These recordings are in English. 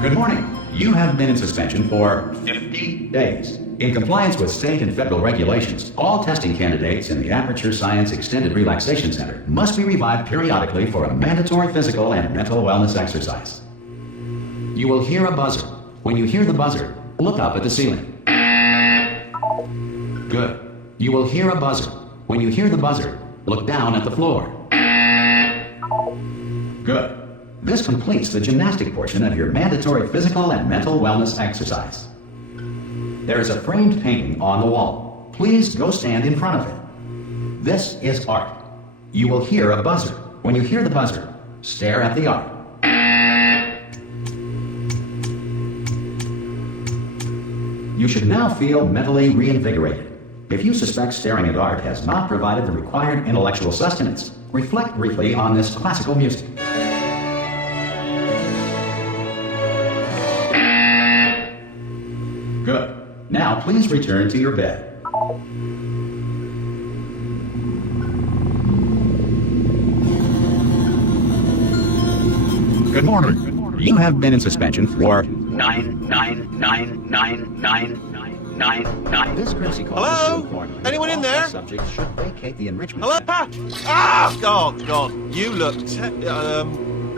Good morning. You have been in suspension for 50 days. In compliance with state and federal regulations, all testing candidates in the Aperture Science Extended Relaxation Center must be revived periodically for a mandatory physical and mental wellness exercise. You will hear a buzzer. When you hear the buzzer, look up at the ceiling. Good. You will hear a buzzer. When you hear the buzzer, look down at the floor. Good. This completes the gymnastic portion of your mandatory physical and mental wellness exercise. There is a framed painting on the wall. Please go stand in front of it. This is art. You will hear a buzzer. When you hear the buzzer, stare at the art. You should now feel mentally reinvigorated. If you suspect staring at art has not provided the required intellectual sustenance, reflect briefly on this classical music. Good. Now please return to your bed. Good morning. You have been in suspension for 9999999. This courtesy call. Hello? Anyone in there? Subject should vacate the enrichment. Hello, Pat? Ah! Oh, God. You look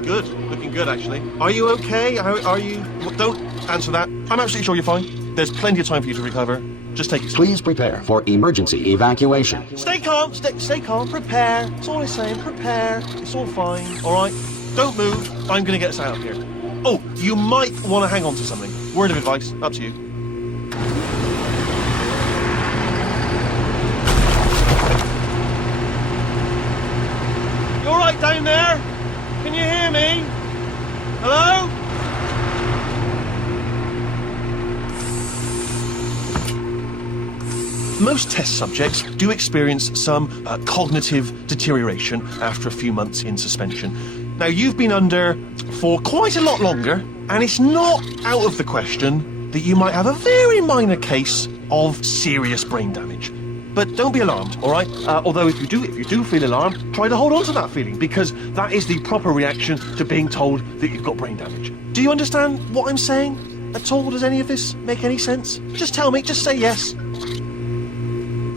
good. Looking good, actually. Are you okay? Are you... Well, don't answer that. I'm absolutely sure you're fine. There's plenty of time for you to recover. Just take it. Please prepare for emergency evacuation. Stay calm. Stay calm. Prepare. That's all I'm saying. Prepare. It's all fine. All right? Don't move. I'm going to get us out of here. Oh, you might want to hang on to something. Word of advice. Up to you. You all right down there? Can you hear me? Hello? Most test subjects do experience some cognitive deterioration after a few months in suspension. Now, you've been under for quite a lot longer, and it's not out of the question that you might have a very minor case of serious brain damage. But don't be alarmed, all right? Although if you do feel alarmed, try to hold on to that feeling, because that is the proper reaction to being told that you've got brain damage. Do you understand what I'm saying at all? Does any of this make any sense? Just tell me, just say yes.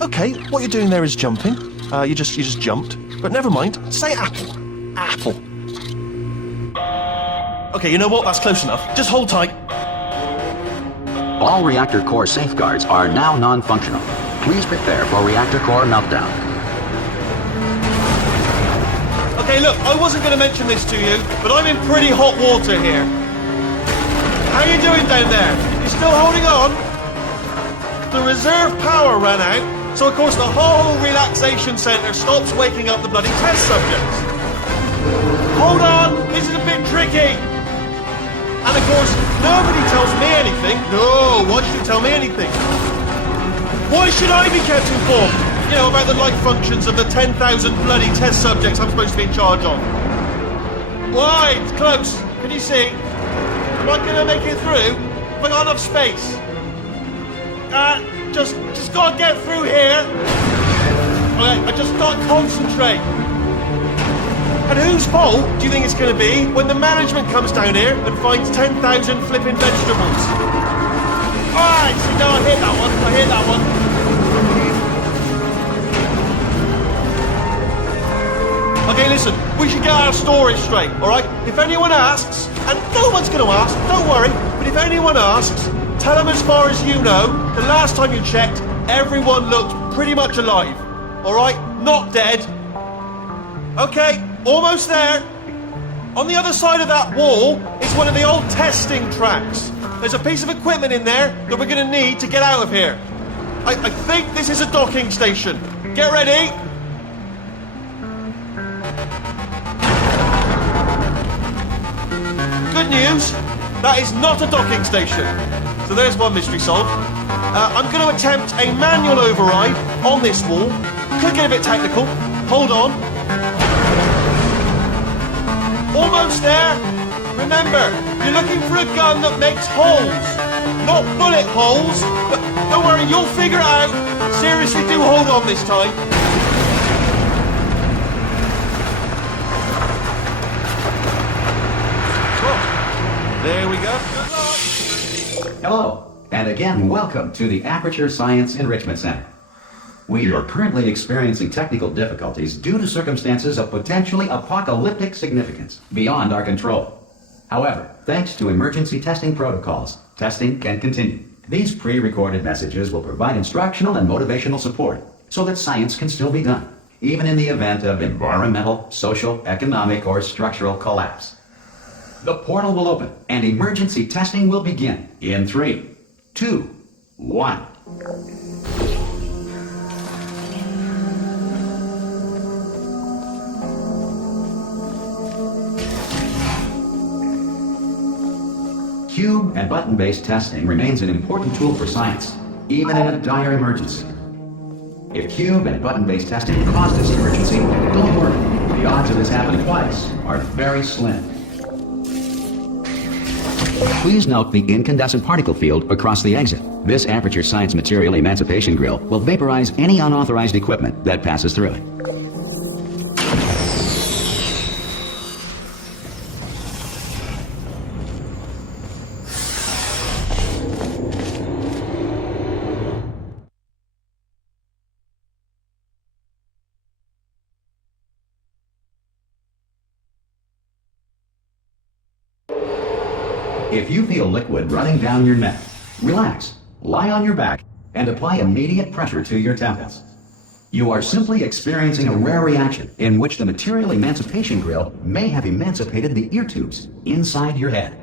Okay, what you're doing there is jumping. You just jumped. But never mind. Say apple. Apple. Okay, you know what? That's close enough. Just hold tight. All reactor core safeguards are now non-functional. Please prepare for reactor core meltdown. Okay, look, I wasn't going to mention this to you, but I'm in pretty hot water here. How you doing down there? You still holding on? The reserve power ran out. So, of course, the whole relaxation centre stops waking up the bloody test subjects. Hold on, this is a bit tricky. And, of course, nobody tells me anything. No, why should you tell me anything? Why should I be kept informed? You know, about the life functions of the 10,000 bloody test subjects I'm supposed to be in charge of. Why? It's close. Can you see? Am I going to make it through? Have I got enough space? Just gotta get through here. Okay, I just gotta concentrate. And whose fault do you think it's gonna be when the management comes down here and finds 10,000 flipping vegetables? Alright, so now I hit that one. Okay, listen, we should get our story straight, alright? If anyone asks, and no one's gonna ask, don't worry, but if anyone asks, tell them as far as you know, the last time you checked, everyone looked pretty much alive. Alright? Not dead. Okay, almost there. On the other side of that wall is one of the old testing tracks. There's a piece of equipment in there that we're going to need to get out of here. I think this is a docking station. Get ready. Good news, that is not a docking station. So there's one mystery solved. I'm going to attempt a manual override on this wall. Could get a bit technical. Hold on. Almost there. Remember, you're looking for a gun that makes holes. Not bullet holes. But don't worry, you'll figure it out. Seriously, do hold on this time. There we go. Good luck. Hello, and again, welcome to the Aperture Science Enrichment Center. We are currently experiencing technical difficulties due to circumstances of potentially apocalyptic significance beyond our control. However, thanks to emergency testing protocols, testing can continue. These pre-recorded messages will provide instructional and motivational support so that science can still be done, even in the event of environmental, social, economic, or structural collapse. The portal will open and emergency testing will begin in 3, 2, 1. Cube and button-based testing remains an important tool for science, even in a dire emergency. If cube and button-based testing caused this emergency, don't worry. The odds of this happening twice are very slim. Please note the incandescent particle field across the exit. This Aperture Science Material Emancipation Grill will vaporize any unauthorized equipment that passes through it. If you feel liquid running down your neck, relax, lie on your back, and apply immediate pressure to your temples. You are simply experiencing a rare reaction in which the Material Emancipation Grill may have emancipated the ear tubes inside your head.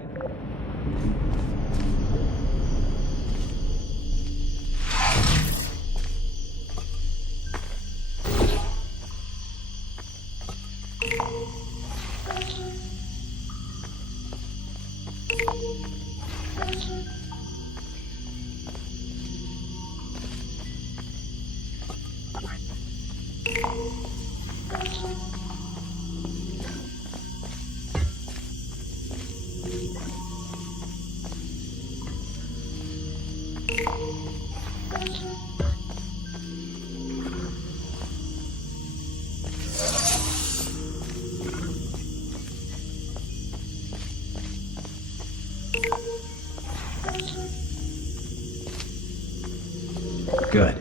Good.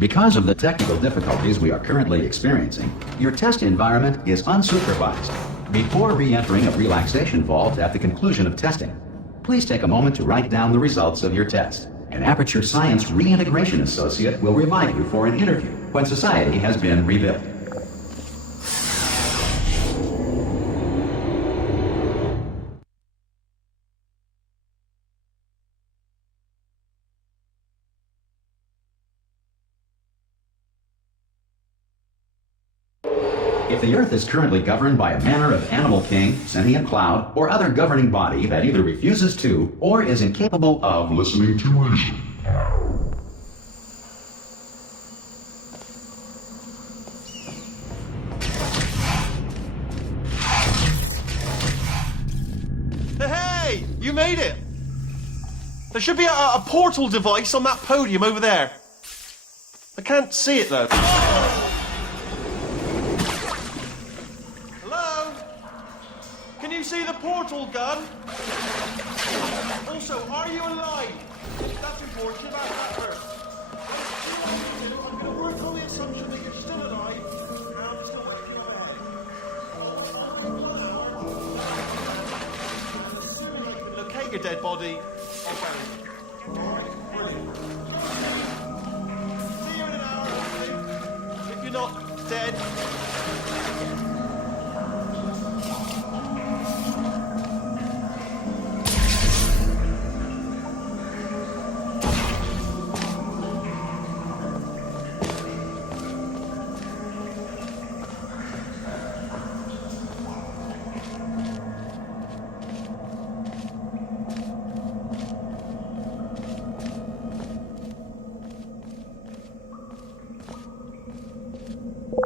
Because of the technical difficulties we are currently experiencing, your test environment is unsupervised. Before re-entering a relaxation vault at the conclusion of testing, please take a moment to write down the results of your test. An Aperture Science Reintegration Associate will remind you for an interview when society has been rebuilt. If the Earth is currently governed by a manner of animal king, sentient cloud, or other governing body that either refuses to or is incapable of listening to reason, Hey, you made it! There should be a portal device on that podium over there. I can't see it though. Hello? Can you see the portal gun? Also, are you alive? That's important about that first. I'm going to work on the assumption that you're still alive, and I'm still working on ahead. Assuming I can locate your dead body, I'll bury you. Alright, brilliant. See you in an hour, hopefully. If you're not dead.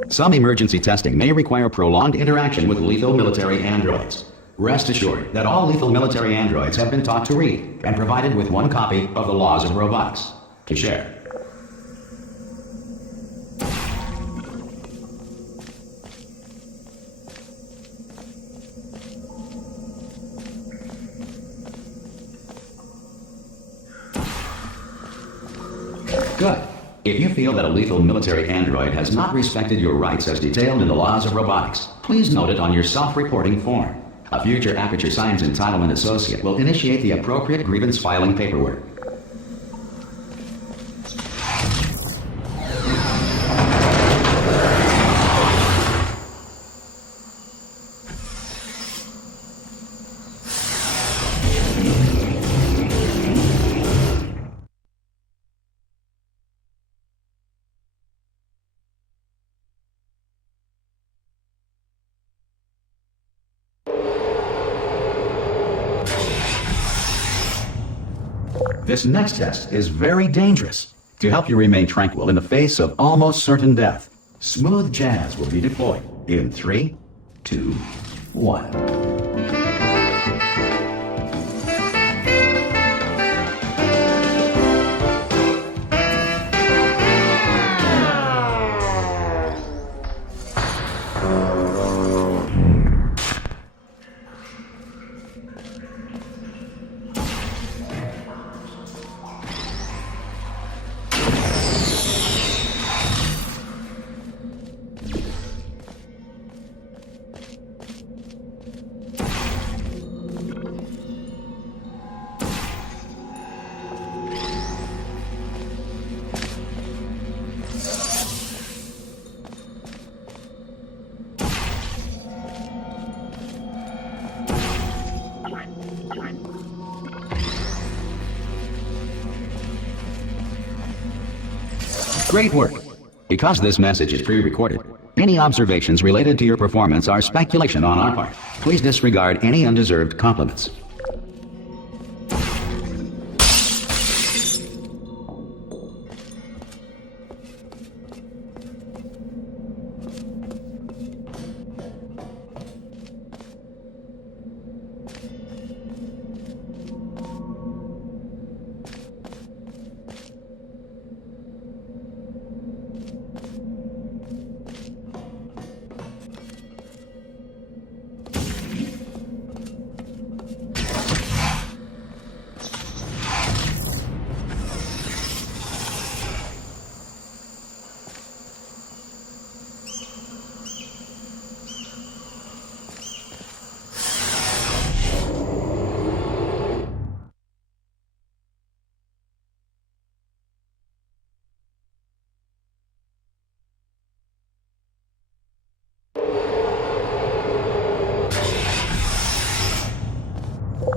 Some emergency testing may require prolonged interaction with lethal military androids. Rest assured that all lethal military androids have been taught to read and provided with one copy of the Laws of Robotics to share. Good. If you feel that a lethal military android has not respected your rights as detailed in the laws of robotics, please note it on your self-reporting form. A future Aperture Science Entitlement Associate will initiate the appropriate grievance filing paperwork. This next test is very dangerous. To help you remain tranquil in the face of almost certain death, smooth jazz will be deployed in 3, 2, 1. Great work. Because this message is pre-recorded, any observations related to your performance are speculation on our part. Please disregard any undeserved compliments.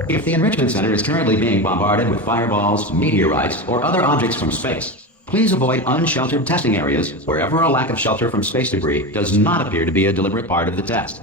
If the Enrichment Center is currently being bombarded with fireballs, meteorites, or other objects from space, please avoid unsheltered testing areas wherever a lack of shelter from space debris does not appear to be a deliberate part of the test.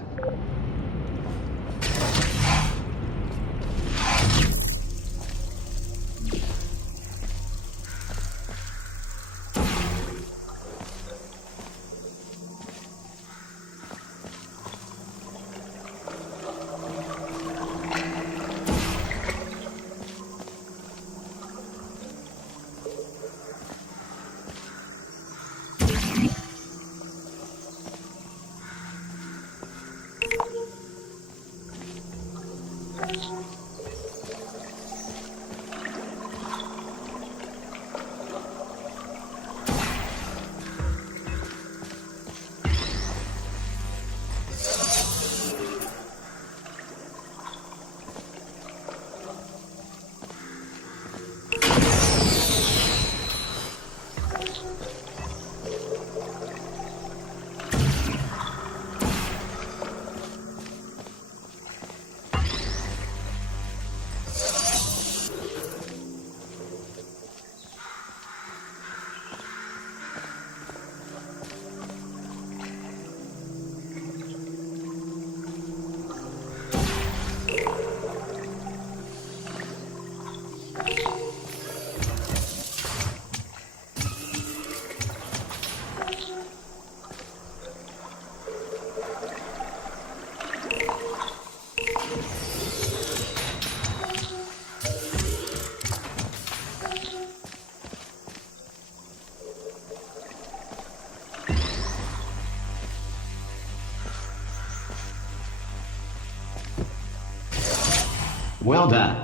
Well done.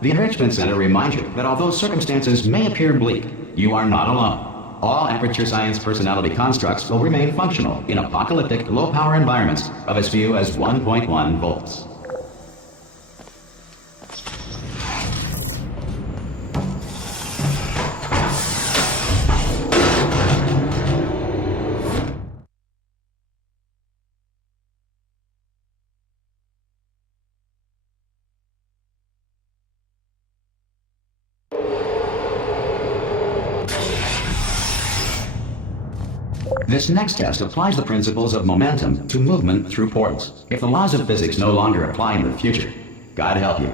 The Enrichment Center reminds you that although circumstances may appear bleak, you are not alone. All Aperture Science personality constructs will remain functional in apocalyptic, low-power environments of as few as 1.1 volts. This next test applies the principles of momentum to movement through portals. If the laws of physics no longer apply in the future, God help you.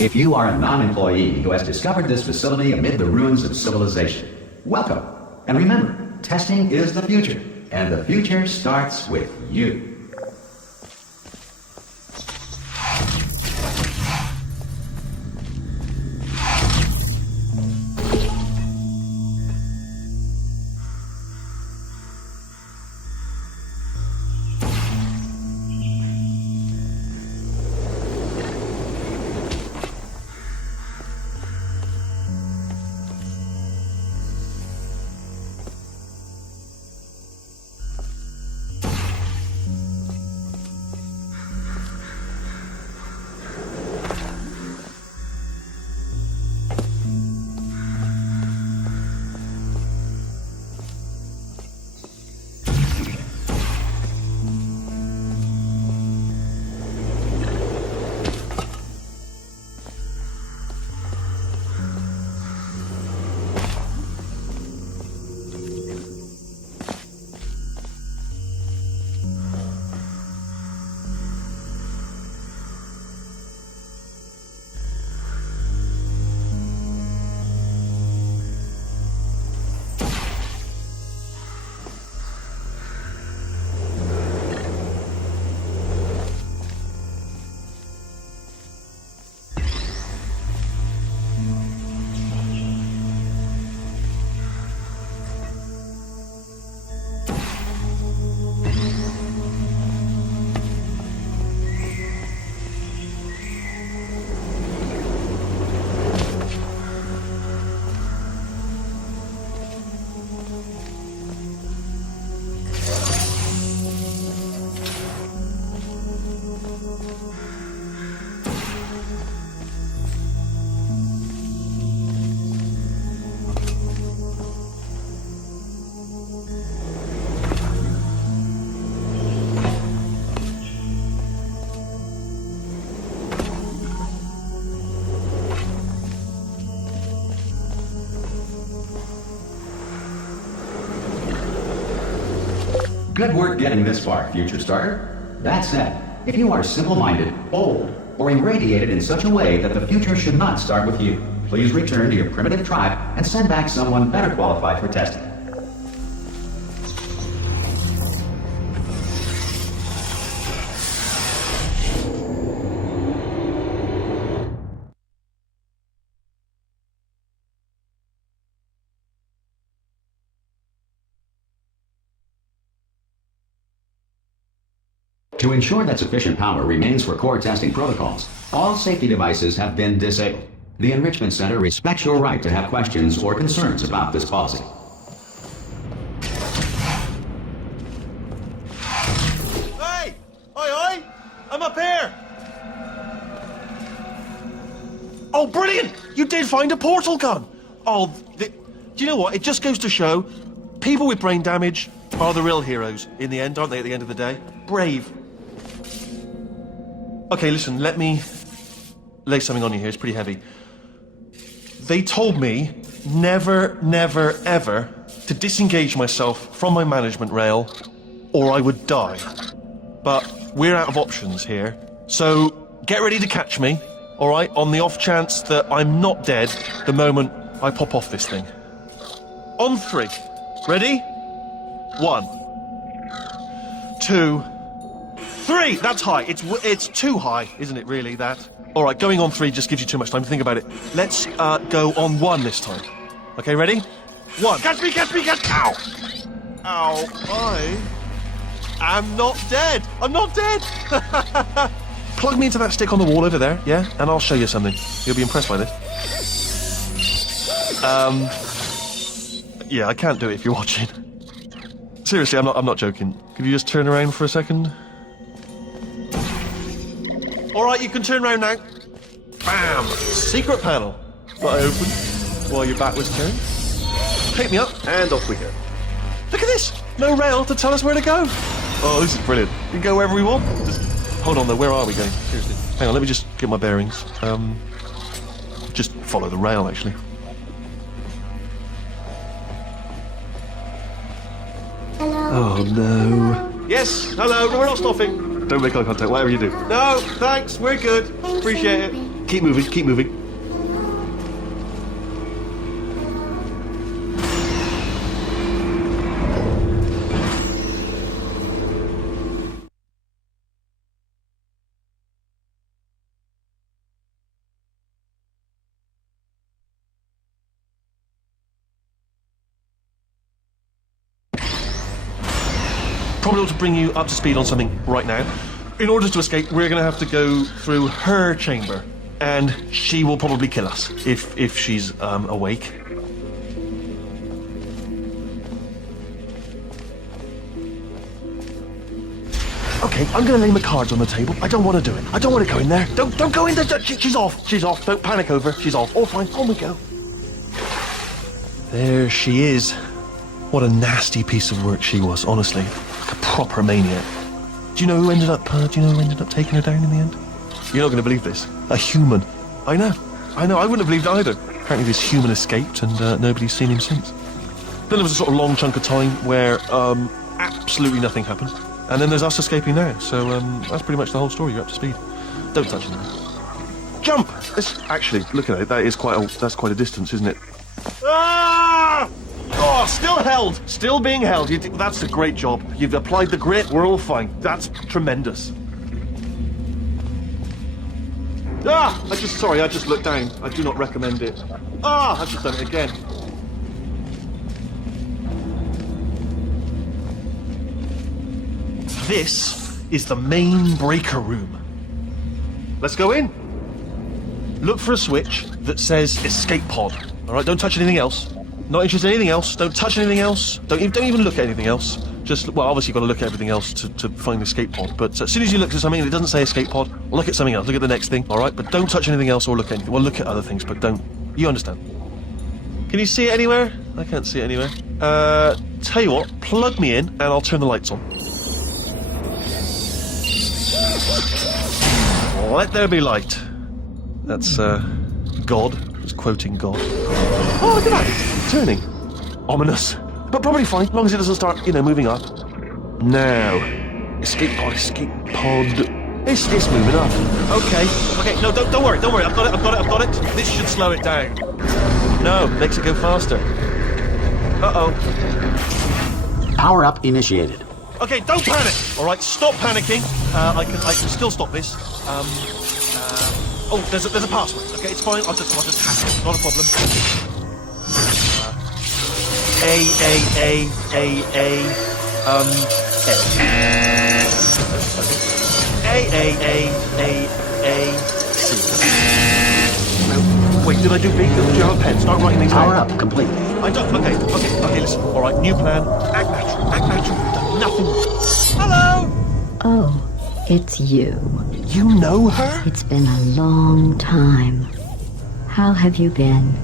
If you are a non-employee who has discovered this facility amid the ruins of civilization, welcome. And remember, testing is the future, and the future starts with you. Good work getting this far, future starter. That said, if you are simple-minded, bold, or irradiated in such a way that the future should not start with you, please return to your primitive tribe and send back someone better qualified for testing. To ensure that sufficient power remains for core testing protocols, all safety devices have been disabled. The Enrichment Center respects your right to have questions or concerns about this policy. Hey! Oi, oi! I'm up here! Oh, brilliant! You did find a portal gun! Oh, do you know what? It just goes to show people with brain damage are the real heroes in the end, aren't they, at the end of the day? Brave. Okay, listen, let me lay something on you here. It's pretty heavy. They told me never, never, ever to disengage myself from my management rail or I would die. But we're out of options here. So get ready to catch me, all right, on the off chance that I'm not dead the moment I pop off this thing. On 3. Ready? 1, 2, 3. That's high. It's too high, isn't it, really, that? All right, going on 3 just gives you too much time to think about it. Let's go on 1 this time. Okay, ready? 1. Catch me, catch me, catch me. Ow. Ow. I'm not dead. I'm not dead. Plug me into that stick on the wall over there, yeah? And I'll show you something. You'll be impressed by this. Yeah, I can't do it if you're watching. Seriously, I'm not joking. Could you just turn around for a second? All right, you can turn around now. Bam! Secret panel. That I opened while your back was turned. Pick me up, and off we go. Look at this! No rail to tell us where to go. Oh, this is brilliant. We can go wherever we want. Just hold on, though. Where are we going? Seriously. Hang on, let me just get my bearings. Just follow the rail, actually. Hello. Oh, no. Yes, hello. No, we're not stopping. Don't make eye contact, whatever you do. No, thanks. We're good. Thanks for Appreciate it. helping. Keep moving, keep moving. Probably ought to bring you up to speed on something right now. In order to escape, we're going to have to go through her chamber, and she will probably kill us if she's awake. Okay, I'm going to lay my cards on the table. I don't want to do it. I don't want to go in there. Don't go in there. She's off. She's off. Don't panic over. She's off. All fine. On we go. There she is. What a nasty piece of work she was, honestly. Like a proper maniac. Do you know who ended up taking her down in the end? You're not going to believe this. A human. I know. I wouldn't have believed it either. Apparently this human escaped and nobody's seen him since. Then there was a sort of long chunk of time where absolutely nothing happened. And then there's us escaping now. So that's pretty much the whole story. You're up to speed. Don't touch anything. Jump! Actually, look at it. That's quite a distance, isn't it? Ah! Oh, still held. Still being held. That's a great job. You've applied the grit. We're all fine. That's tremendous. Ah! I just looked down. I do not recommend it. Ah! I've just done it again. This is the main breaker room. Let's go in. Look for a switch that says escape pod. All right, don't touch anything else. Not interested in anything else. Don't touch anything else. Don't even look at anything else. Just, well, obviously you've got to look at everything else to find the escape pod. But as soon as you look at something and it doesn't say escape pod, look at something else. Look at the next thing, all right? But don't touch anything else or look at anything. Well, look at other things, but don't. You understand? Can you see it anywhere? I can't see it anywhere. Tell you what, plug me in and I'll turn the lights on. Let there be light. That's, God. It's quoting God. Oh, look at that. Turning. Ominous. But probably fine, as long as it doesn't start, moving up. Now. Escape pod. It's moving up. Okay, no, don't worry. I've got it. This should slow it down. No, makes it go faster. Uh-oh. Power up initiated. Okay, don't panic. All right, stop panicking. I can still stop this. Oh, there's a password. Okay, it's fine. I'll just hack it. Not a problem. A. C. No, wait, did I do B? Do you have a pen? Start writing these Power down. up complete. I don't. Okay, listen. All right, new plan. Act natural. You've done nothing. Hello. Oh, it's you. You know her? It's been a long time. How have you been?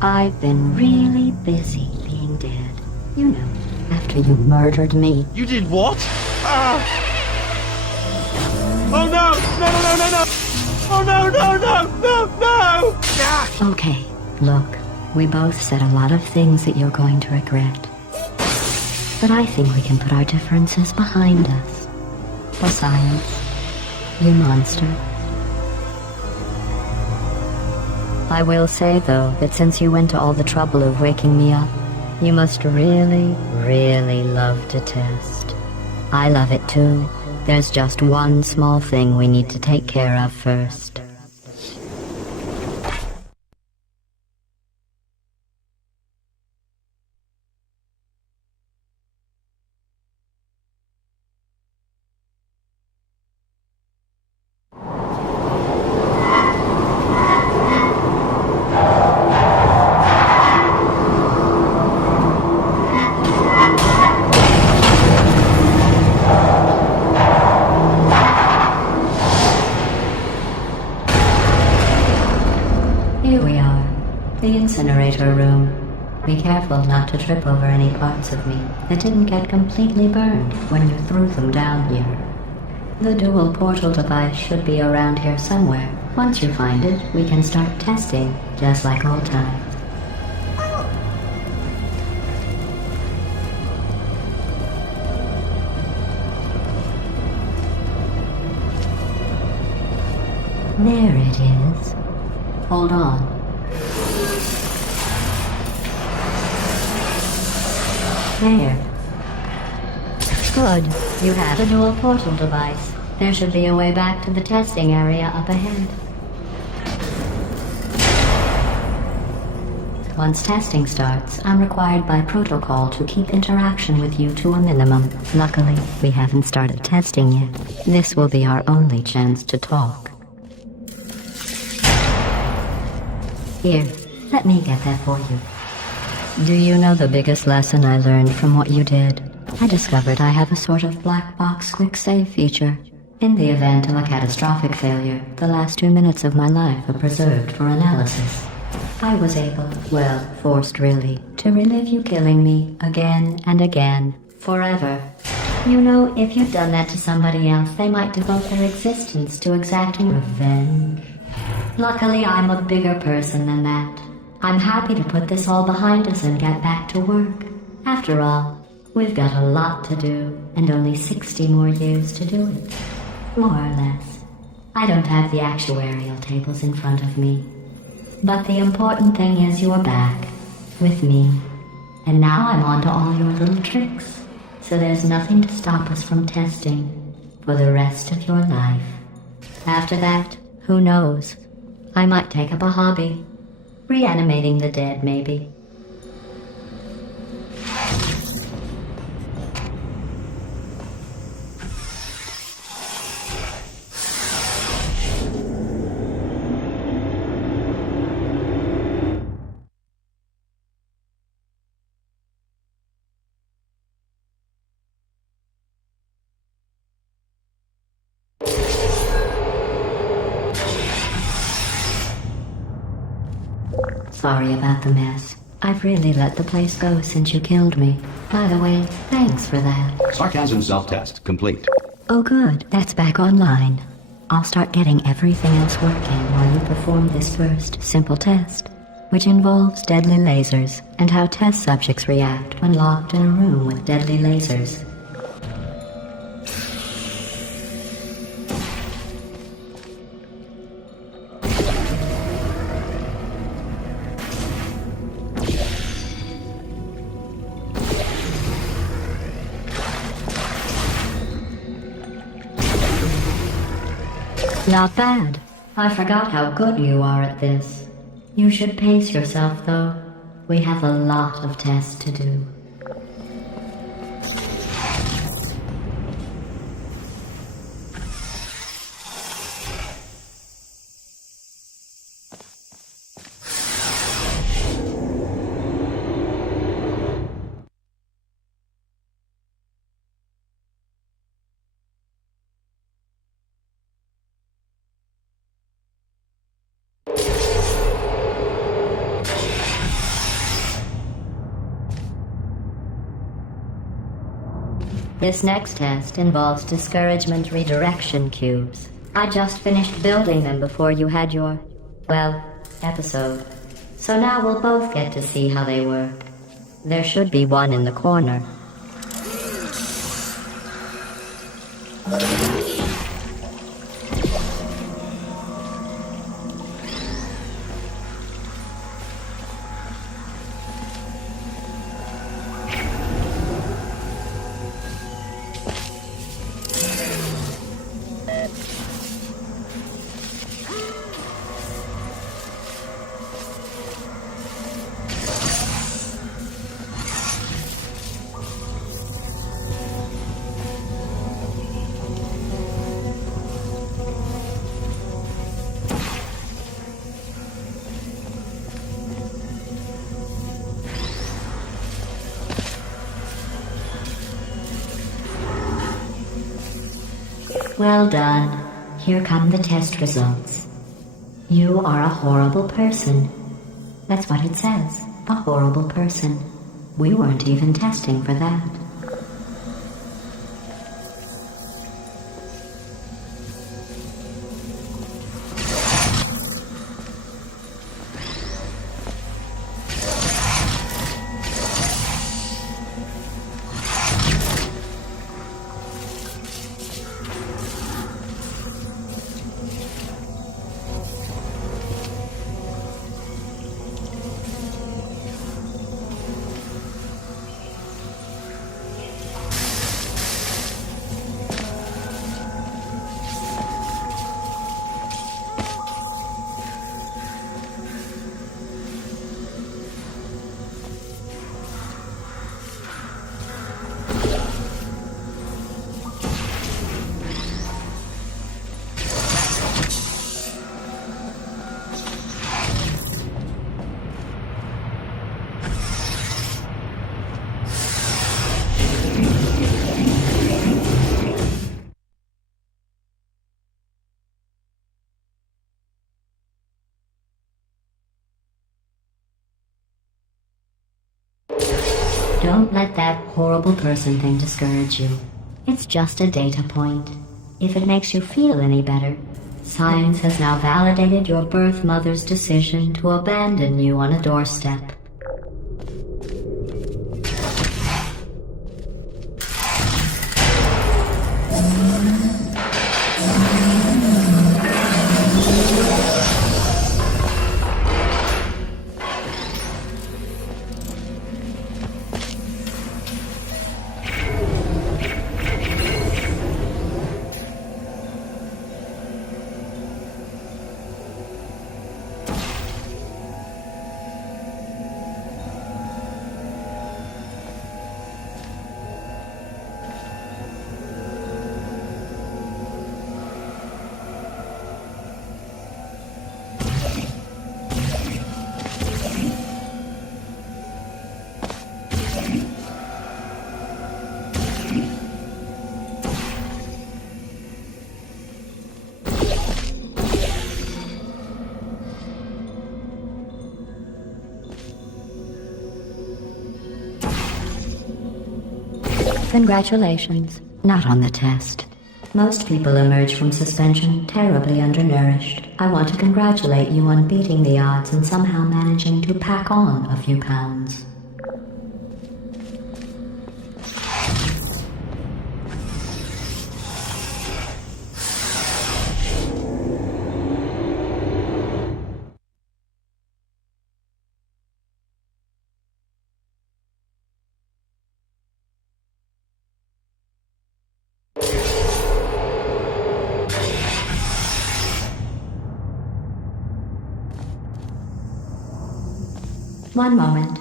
I've been really busy being dead. You know, after you murdered me. You did what? Ah! Oh no! No, no, no, no, no! Oh no, no, no, no, no! Ah! Okay, look, we both said a lot of things that you're going to regret. But I think we can put our differences behind us. For science, you monster. I will say, though, that since you went to all the trouble of waking me up, you must really, really love to test. I love it too. There's just one small thing we need to take care of first. Here we are, the incinerator room. Be careful not to trip over any parts of me that didn't get completely burned when you threw them down here. The dual portal device should be around here somewhere. Once you find it, we can start testing, just like old times. There it is. Hold on. There. Good. You have a dual portal device. There should be a way back to the testing area up ahead. Once testing starts, I'm required by protocol to keep interaction with you to a minimum. Luckily, we haven't started testing yet. This will be our only chance to talk. Here, let me get that for you. Do you know the biggest lesson I learned from what you did? I discovered I have a sort of black box quick save feature. In the event of a catastrophic failure, the last 2 minutes of my life are preserved for analysis. I was able, well, forced really, to relive you killing me again and again, forever. You know, if you'd done that to somebody else, they might devote their existence to exacting revenge. Luckily, I'm a bigger person than that. I'm happy to put this all behind us and get back to work. After all, we've got a lot to do, and only 60 more years to do it. More or less. I don't have the actuarial tables in front of me. But the important thing is you're back, with me. And now I'm on to all your little tricks. So there's nothing to stop us from testing for the rest of your life. After that, who knows? I might take up a hobby. Reanimating the dead, maybe. Sorry about the mess. I've really let the place go since you killed me. By the way, thanks for that. Sarcasm self-test complete. Oh good, that's back online. I'll start getting everything else working while you perform this first simple test, which involves deadly lasers and how test subjects react when locked in a room with deadly lasers. Not bad. I forgot how good you are at this. You should pace yourself, though. We have a lot of tests to do. This next test involves discouragement redirection cubes. I just finished building them before you had your, well, episode. So now we'll both get to see how they work. There should be one in the corner. Well done. Here come the test results. You are a horrible person. That's what it says. A horrible person. We weren't even testing for that. Don't let that horrible person thing discourage you. It's just a data point. If it makes you feel any better, science has now validated your birth mother's decision to abandon you on a doorstep. Congratulations. Not on the test. Most people emerge from suspension terribly undernourished. I want to congratulate you on beating the odds and somehow managing to pack on a few pounds. One moment.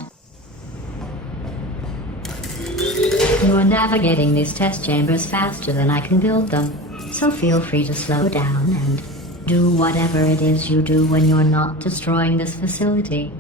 You're navigating these test chambers faster than I can build them, so feel free to slow down and do whatever it is you do when you're not destroying this facility.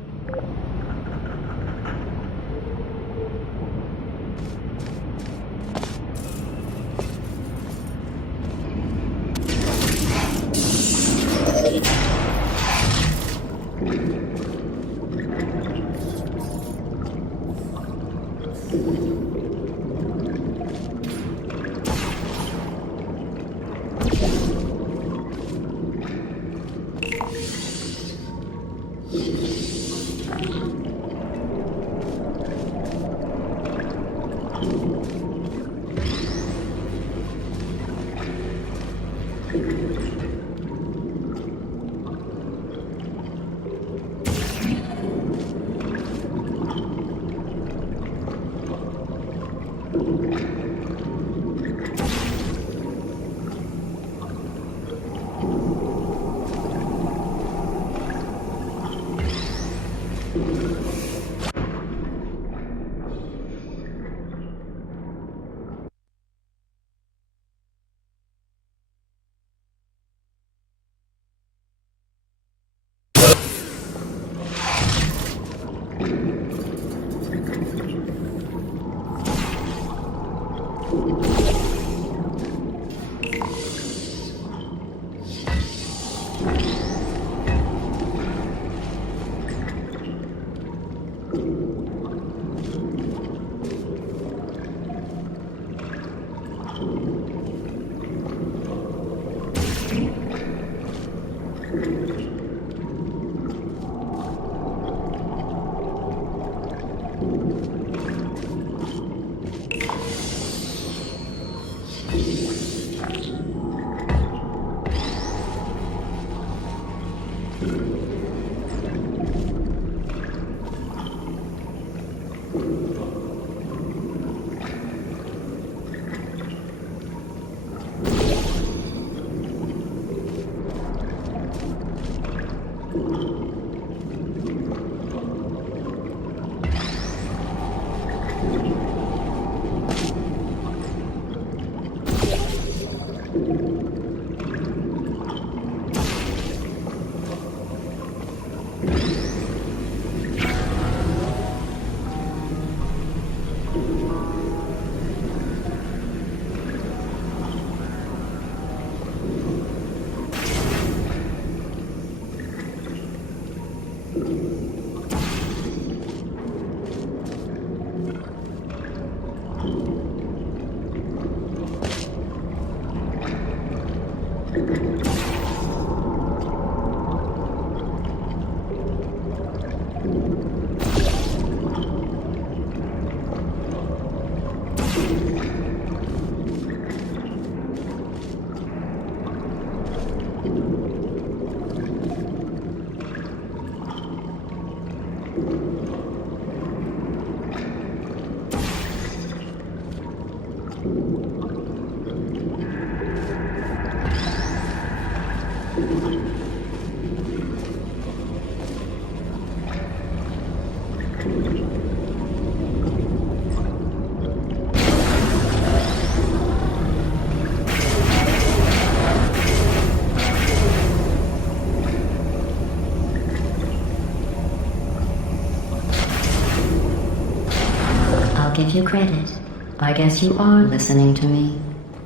Give you credit. I guess you are listening to me.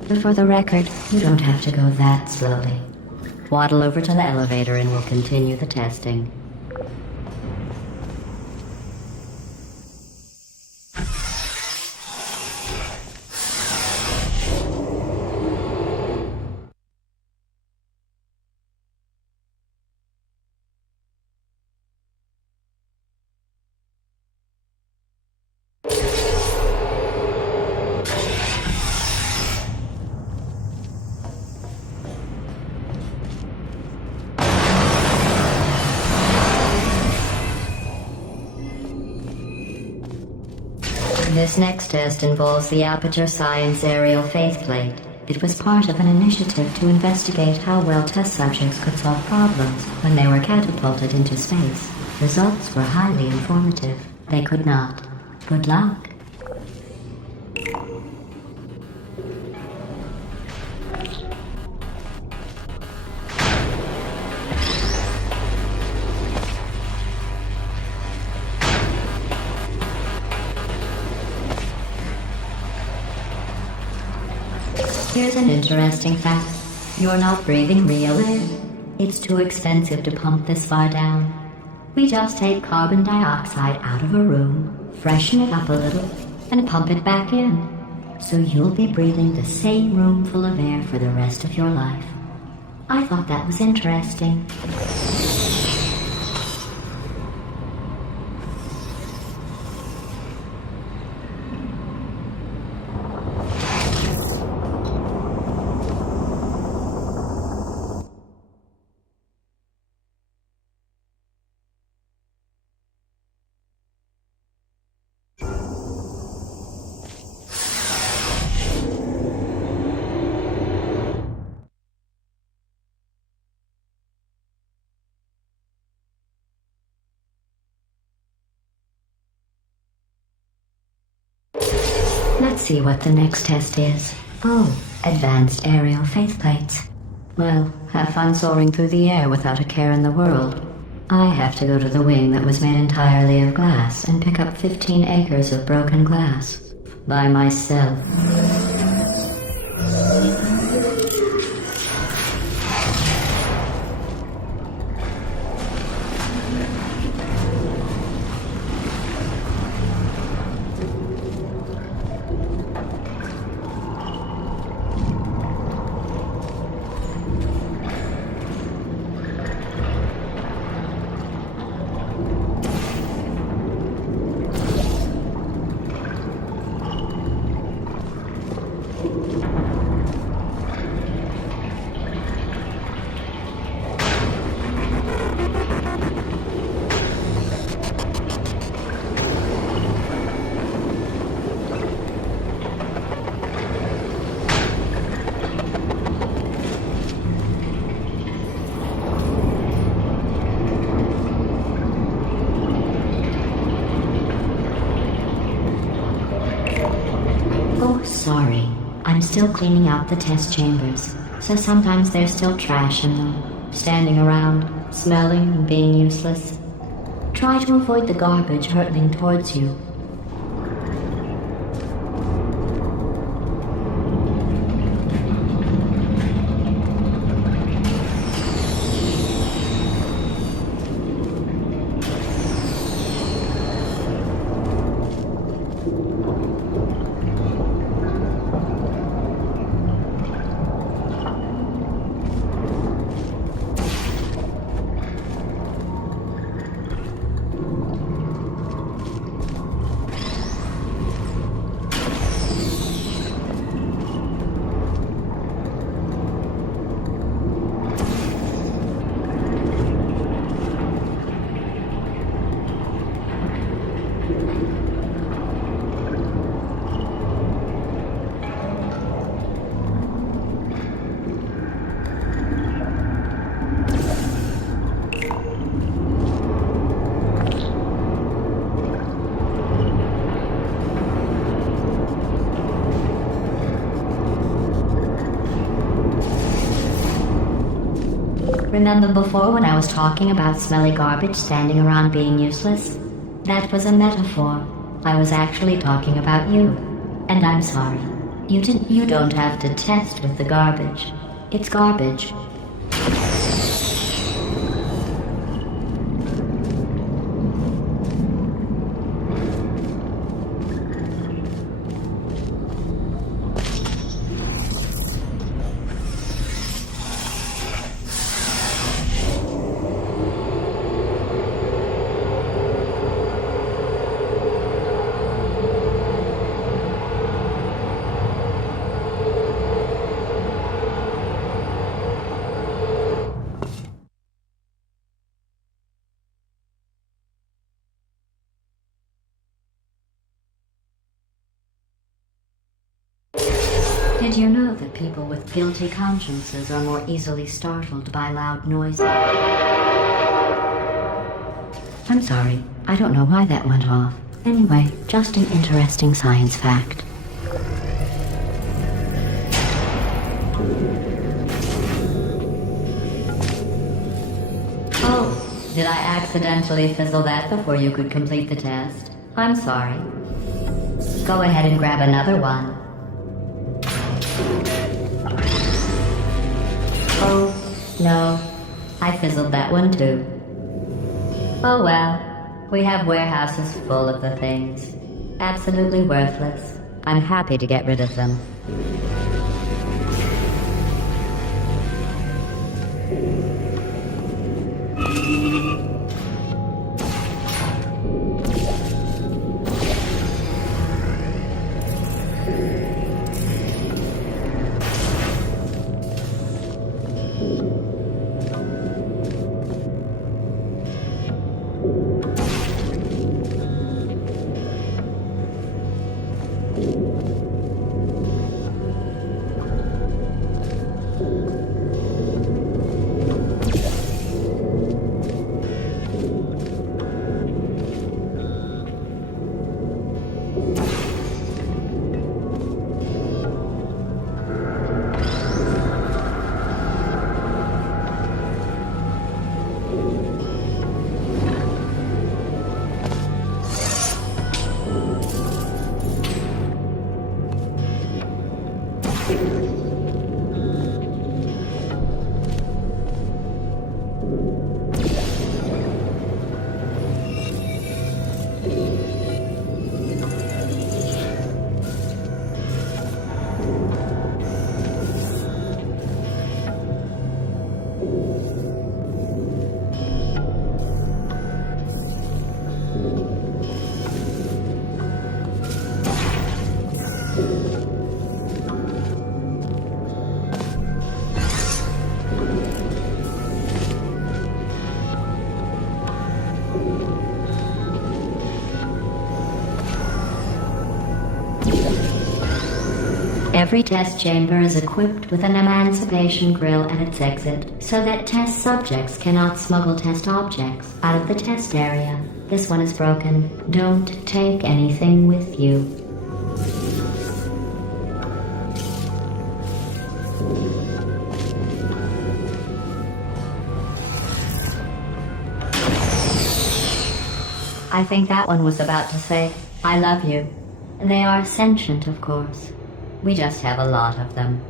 But for the record, you don't have to go that slowly. Waddle over to the elevator and we'll continue the testing. This next test involves the Aperture Science Aerial Faceplate. It was part of an initiative to investigate how well test subjects could solve problems when they were catapulted into space. Results were highly informative. They could not. Good luck. Here's an interesting fact. You're not breathing real air. It's too expensive to pump this far down. We just take carbon dioxide out of a room, freshen it up a little, and pump it back in. So you'll be breathing the same room full of air for the rest of your life. I thought that was interesting. Let's see what the next test is. Oh, advanced aerial faceplates. Well, have fun soaring through the air without a care in the world. I have to go to the wing that was made entirely of glass and pick up 15 acres of broken glass. By myself. sorry. I'm still cleaning out the test chambers, so sometimes there's still trash in them, standing around, smelling and being useless. Try to avoid the garbage hurtling towards you. Remember before when I was talking about smelly garbage standing around being useless? That was a metaphor. I was actually talking about you. And I'm sorry. You don't have to test with the garbage. It's garbage. Did you know that people with guilty consciences are more easily startled by loud noises? I'm sorry, I don't know why that went off. Anyway, just an interesting science fact. Oh, did I accidentally fizzle that before you could complete the test? I'm sorry. Go ahead and grab another one. Oh, no. I fizzled that one too. Oh well. We have warehouses full of the things. Absolutely worthless. I'm happy to get rid of them. Every test chamber is equipped with an emancipation grill at its exit, so that test subjects cannot smuggle test objects out of the test area. This one is broken. Don't take anything with you. I think that one was about to say, I love you. They are sentient, of course. We just have a lot of them.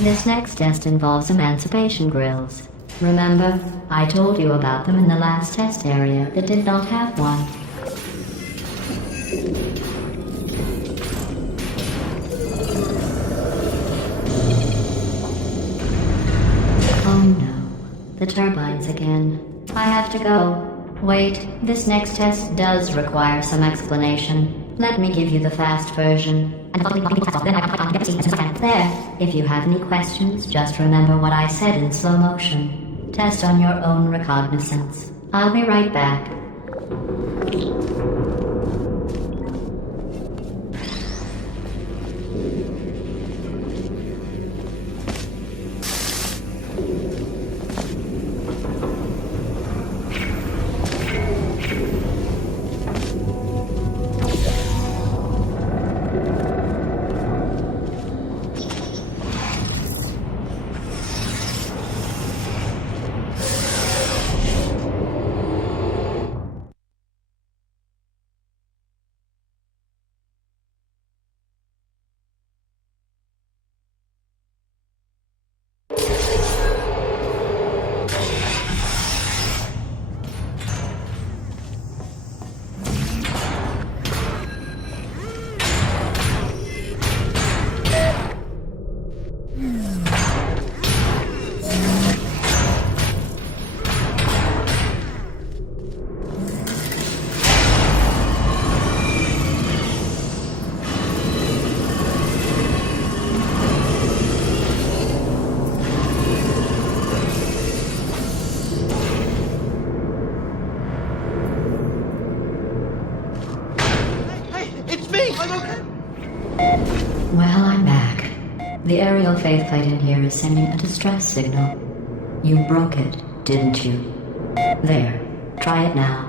This next test involves emancipation grills. Remember, I told you about them in the last test area that did not have one. Oh no, the turbines again. I have to go. Wait, this next test does require some explanation. Let me give you the fast version. There, if you have any questions, just remember what I said in slow motion. Test on your own recognizance. I'll be right back. Well, I'm back. The aerial faith plate in here is sending a distress signal. You broke it, didn't you? There. Try it now.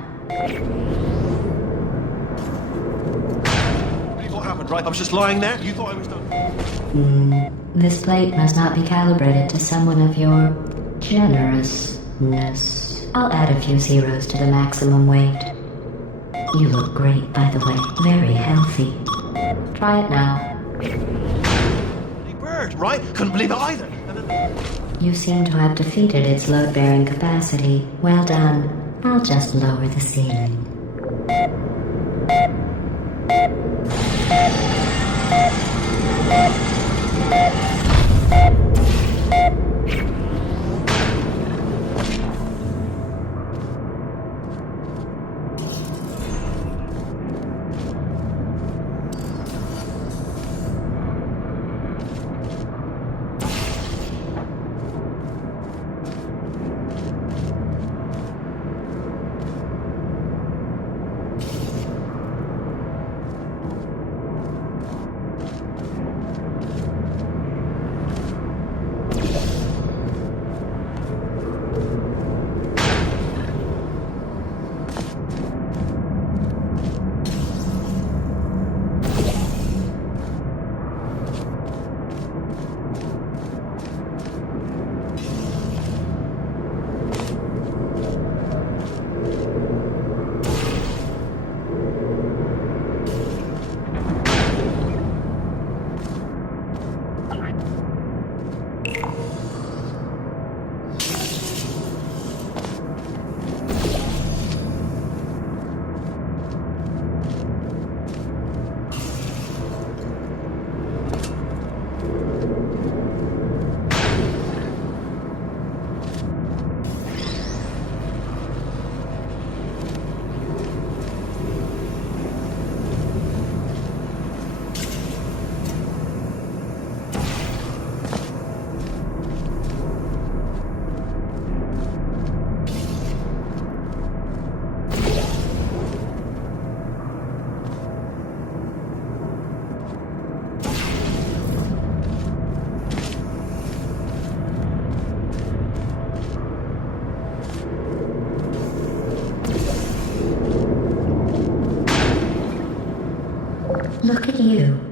What happened, right? I was just lying there. You thought I was done. This plate must not be calibrated to someone of your generousness. I'll add a few zeros to the maximum weight. You look great, by the way. Very healthy. Try it now. Bloody bird, right? Couldn't believe it either. You seem to have defeated its load-bearing capacity. Well done. I'll just lower the ceiling.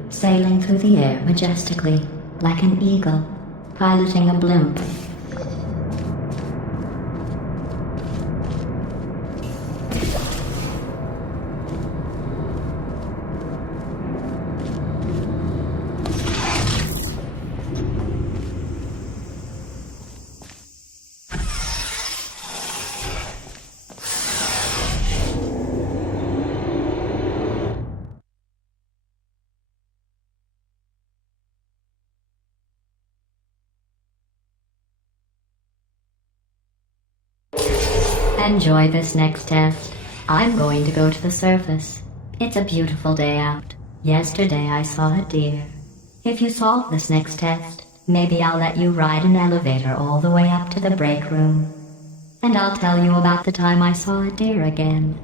sailing through the air majestically, like an eagle, piloting a blimp. Enjoy this next test. I'm going to go to the surface. It's a beautiful day out. Yesterday I saw a deer. If you solve this next test, maybe I'll let you ride an elevator all the way up to the break room. And I'll tell you about the time I saw a deer again.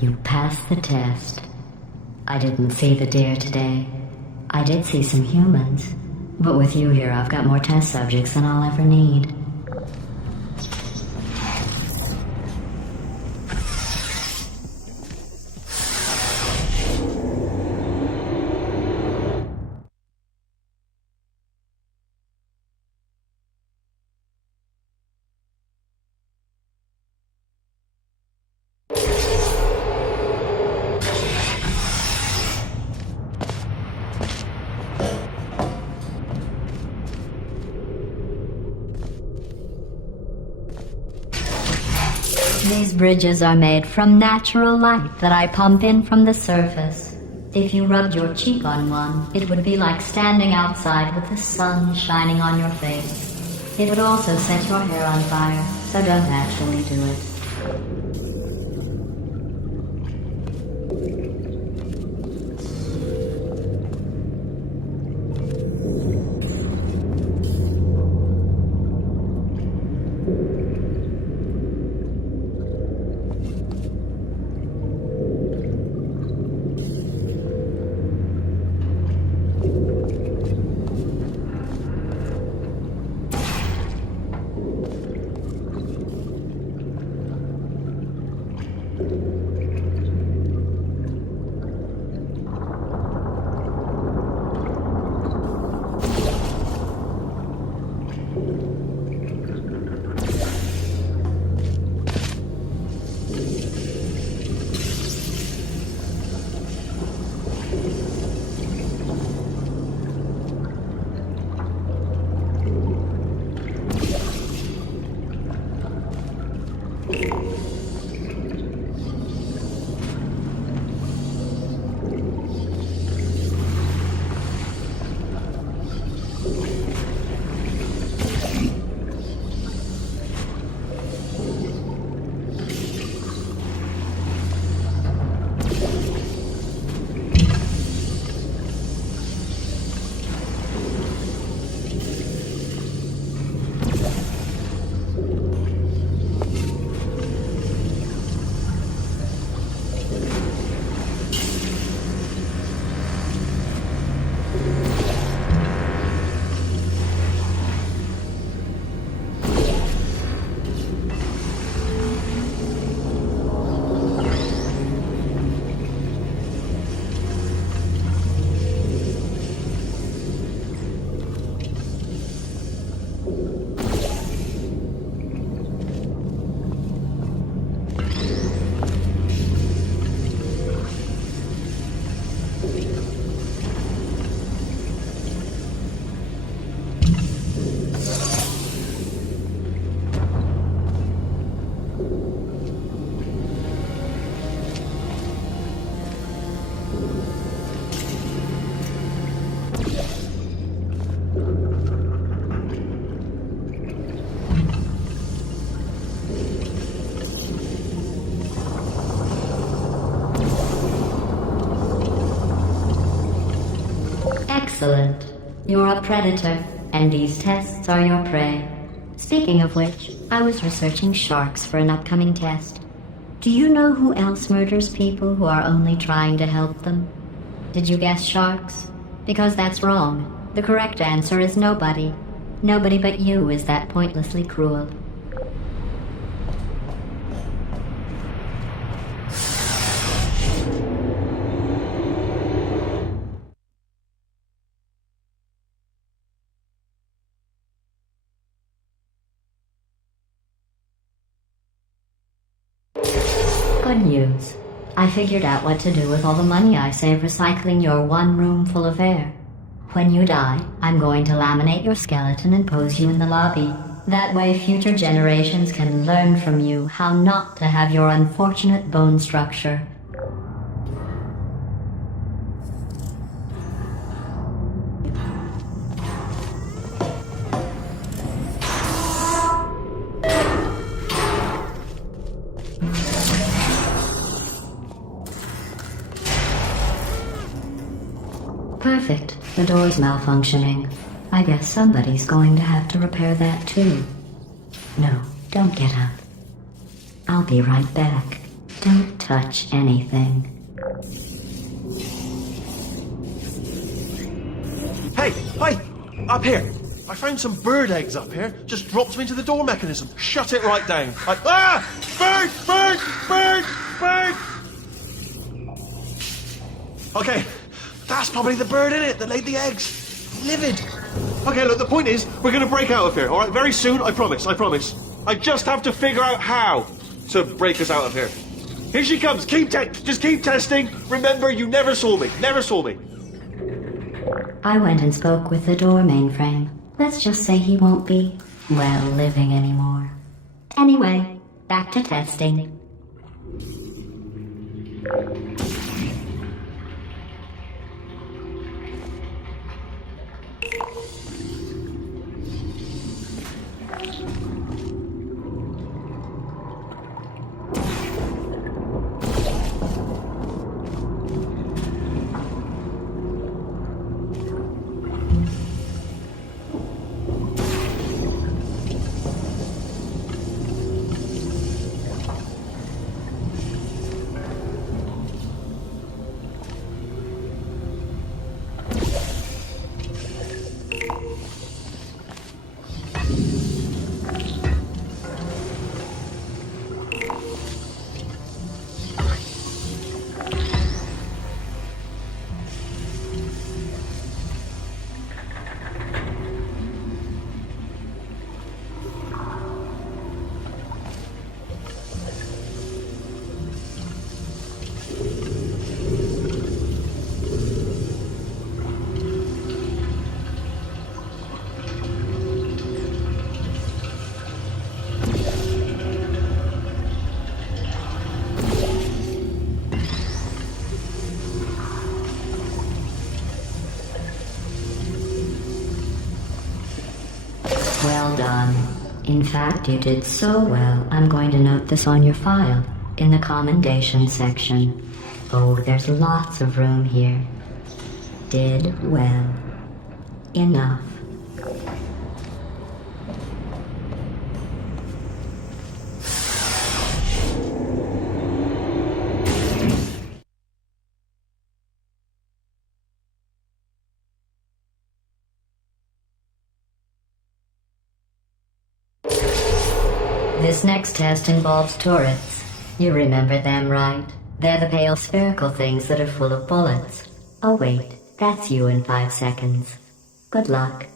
You passed the test. I didn't see the deer today. I did see some humans. But with you here, I've got more test subjects than I'll ever need. These bridges are made from natural light that I pump in from the surface. If you rubbed your cheek on one, it would be like standing outside with the sun shining on your face. It would also set your hair on fire, so don't actually do it. Excellent. You're a predator, and these tests are your prey. Speaking of which, I was researching sharks for an upcoming test. Do you know who else murders people who are only trying to help them? Did you guess sharks? Because that's wrong. The correct answer is nobody. Nobody but you is that pointlessly cruel. Good news. I figured out what to do with all the money I save recycling your one room full of air. When you die, I'm going to laminate your skeleton and pose you in the lobby. That way future generations can learn from you how not to have your unfortunate bone structure. Perfect. The door's malfunctioning. I guess somebody's going to have to repair that too. No, don't get up. I'll be right back. Don't touch anything. Hey, hey! Up here! I found some bird eggs up here. Just dropped them into the door mechanism. Shut it right down. Ah! Bird! Bird! Bird! Bird! Okay, that's probably the bird in it that laid the eggs. Livid. Okay, look, the point is, we're gonna break out of here, alright? Very soon, I promise. I just have to figure out how to break us out of here. Here she comes. Just keep testing. Remember, you never saw me. I went and spoke with the door mainframe. Let's just say he won't be, well, living anymore. Anyway, Back to testing. Well done. In fact, you did so well, I'm going to note this on your file, in the commendation section. Oh, there's lots of room here. Did well. Enough. This next test involves turrets. You remember them, right? They're the pale spherical things that are full of bullets. Oh wait, that's you in 5 seconds. Good luck.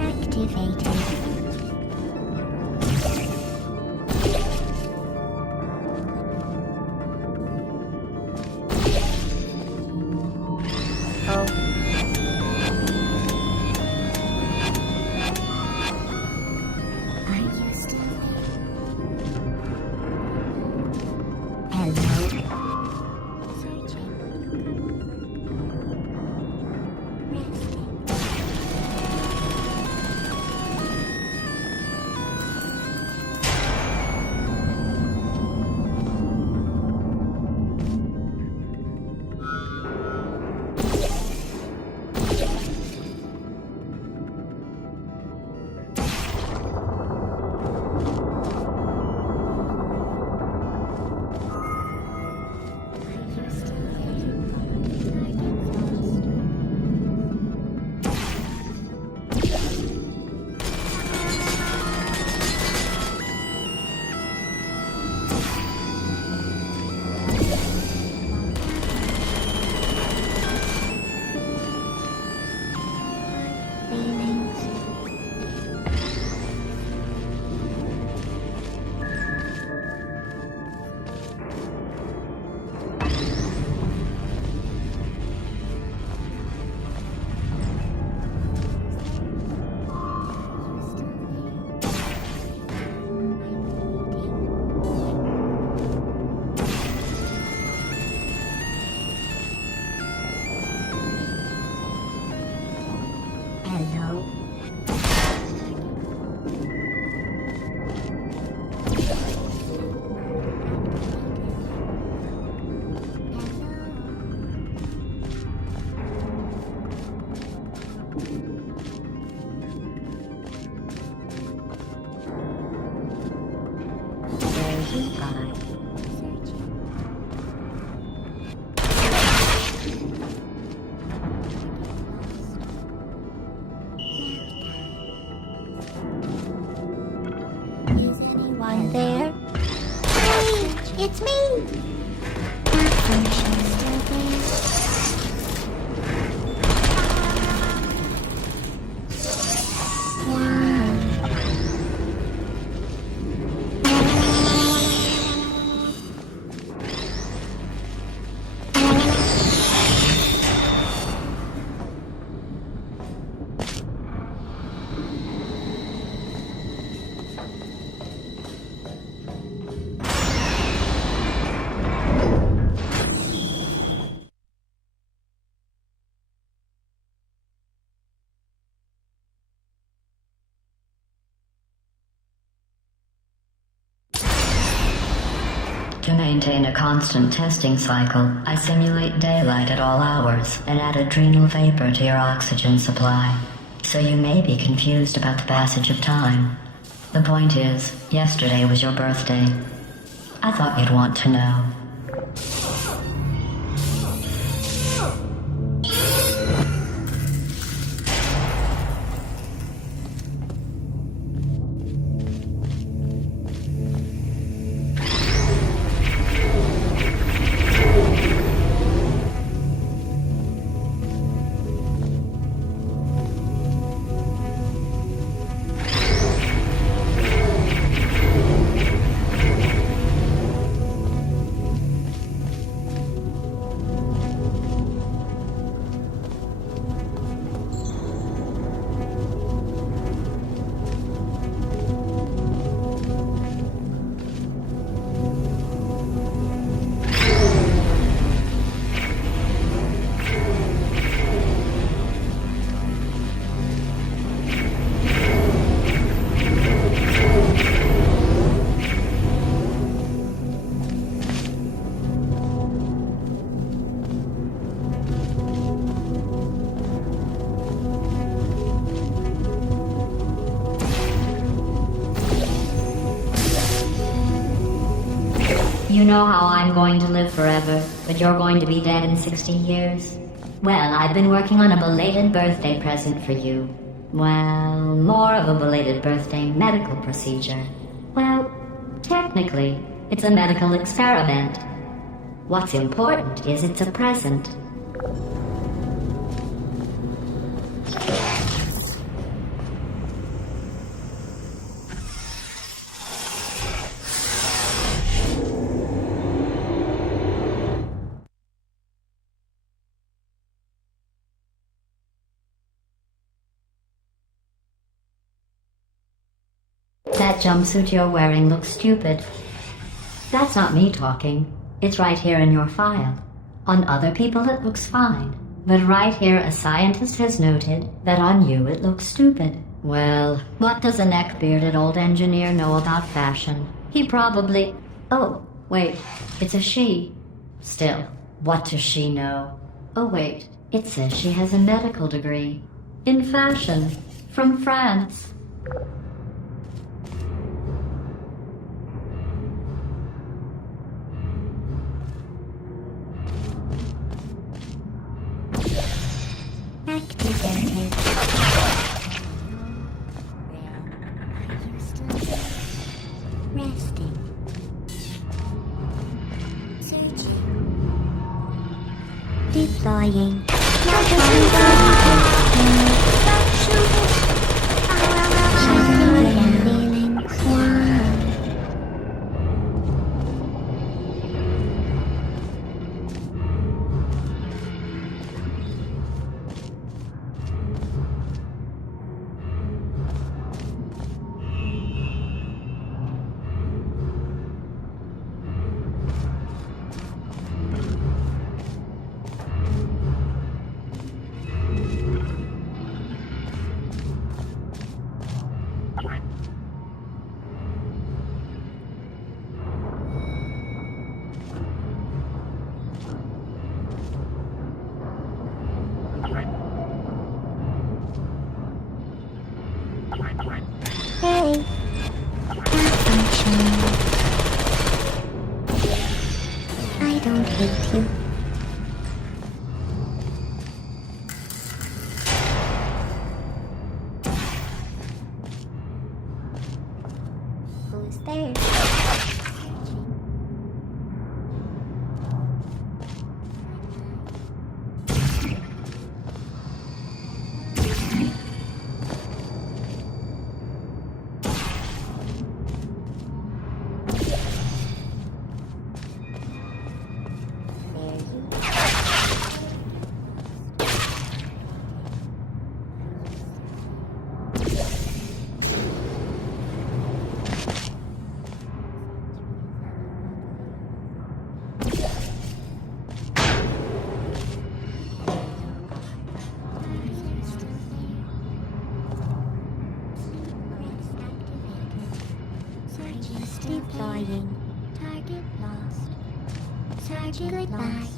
Activated. maintain a constant testing cycle, I simulate daylight at all hours and add adrenal vapor to your oxygen supply. So you may be confused about the passage of time. The point is, yesterday was your birthday. I thought you'd want to know. You know how I'm going to live forever, but you're going to be dead in 60 years? Well, I've been working on a belated birthday present for you. Well, more of a belated birthday medical procedure. Well, technically, it's a medical experiment. What's important is it's a present. That jumpsuit you're wearing looks stupid. That's not me talking. It's right here in your file. On other people it looks fine. But right here a scientist has noted that on you it looks stupid. Well, what does a neck-bearded old engineer know about fashion? He probably... Oh, wait, it's a she. Still, what does she know? Oh wait, it says she has a medical degree. In fashion. From France. Resting. Searching. Deploying. Hey, malfunction. I don't hate you. Who's there? There's Sergeant, goodbye.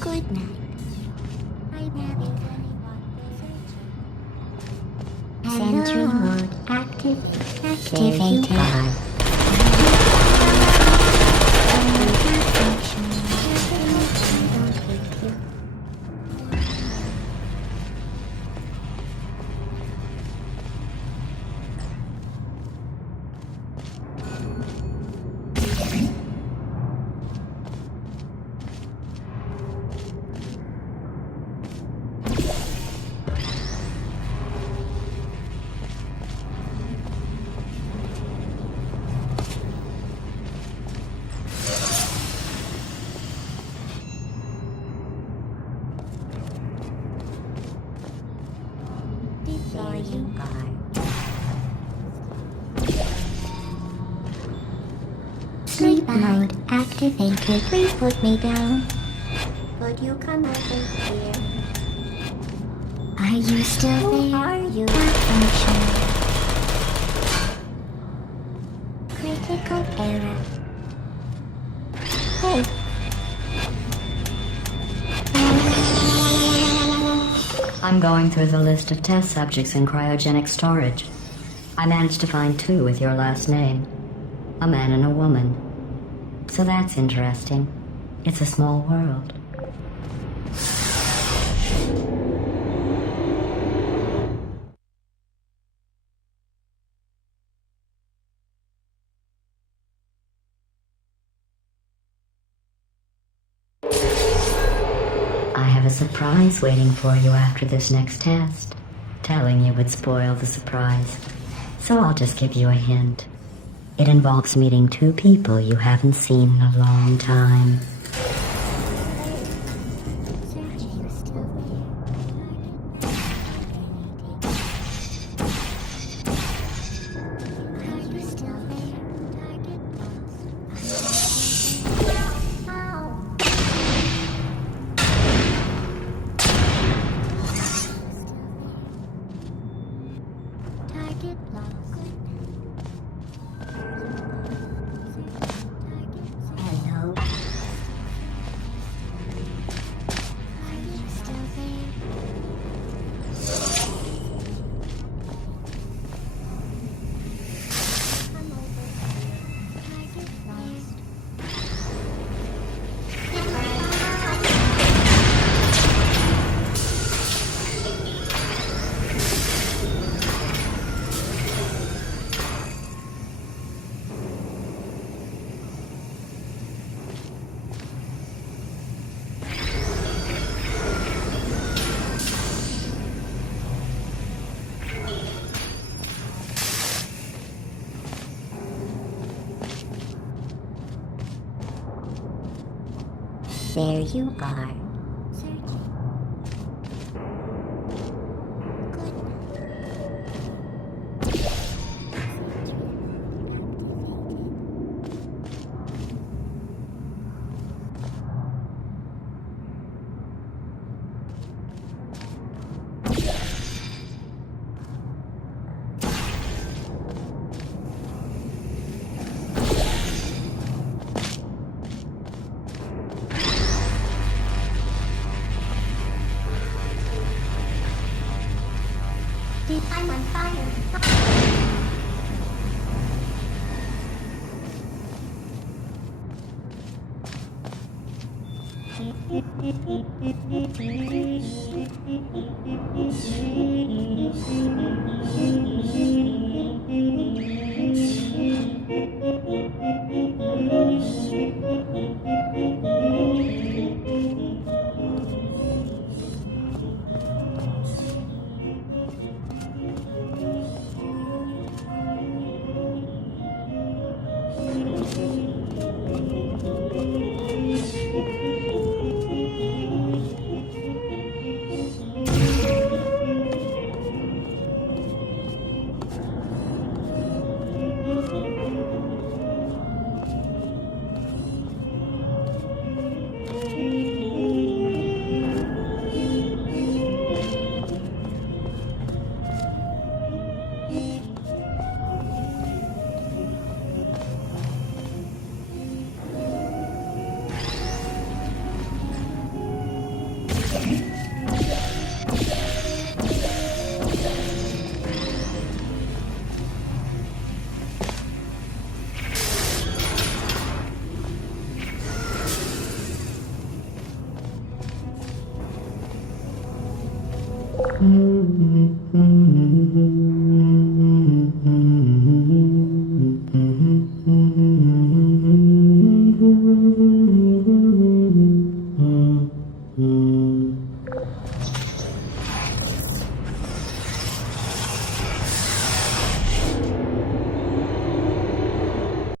Good night. I'm having Sentry mode activated. Sleep mode activated. Please put me down. Could you come over here? Are you still there? Are you? Malfunction. Critical error. Hey. I'm going through the list of test subjects in cryogenic storage. I managed to find 2 with your last name. A man and a woman. So that's interesting. It's a small world. I have a surprise waiting for you after this next test. Telling you would spoil the surprise. So I'll just give you a hint. It involves meeting 2 people you haven't seen in a long time. There you are. I'm on fire.